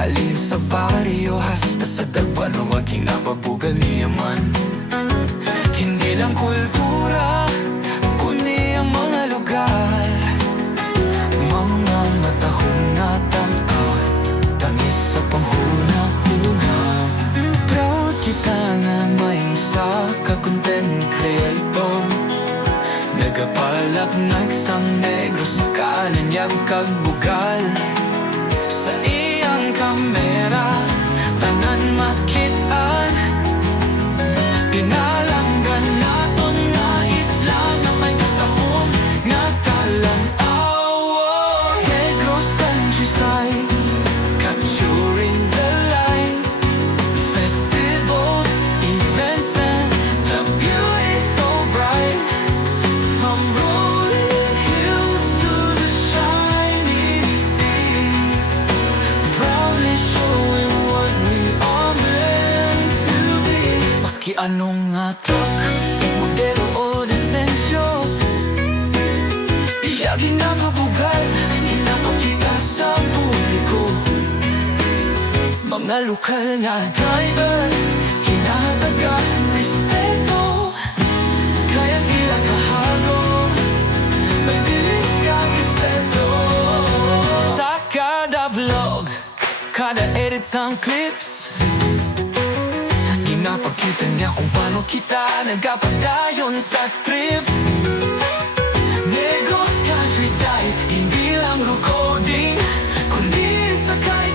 Halin sa baryo hasta sa dagpan o aking napabugal niyaman. Hindi lang kultura, kundi ang mga lugar. Mga matahong natangkad, tamis sa panghuna-huna. Proud kita na may isa ka content creator. Nagapalak na isang negros na kananyag kagbugal. Sa iyang kamera, tanan makitaan. Pinalanggan naton na isla na may katahong nga talang-aw. Negros countryside, capturing the light. Festivals, events and the beauty so bright. From rolling hills to the shining sea, proudly showing what we are meant to be. Maski anong nga truck, modelo o desensyo, iyagi na mabugal, inapakita sa publiko. Mga lokal nga driver, kinatagan respeto. Kaya tila kahalo, may bilis ka respeto. Sa kada vlog, kada edit sang clips, inapakita niya kung paano kita nagkapadayon sa trips. Negros countryside, hindi lang recording, kundi sa kaya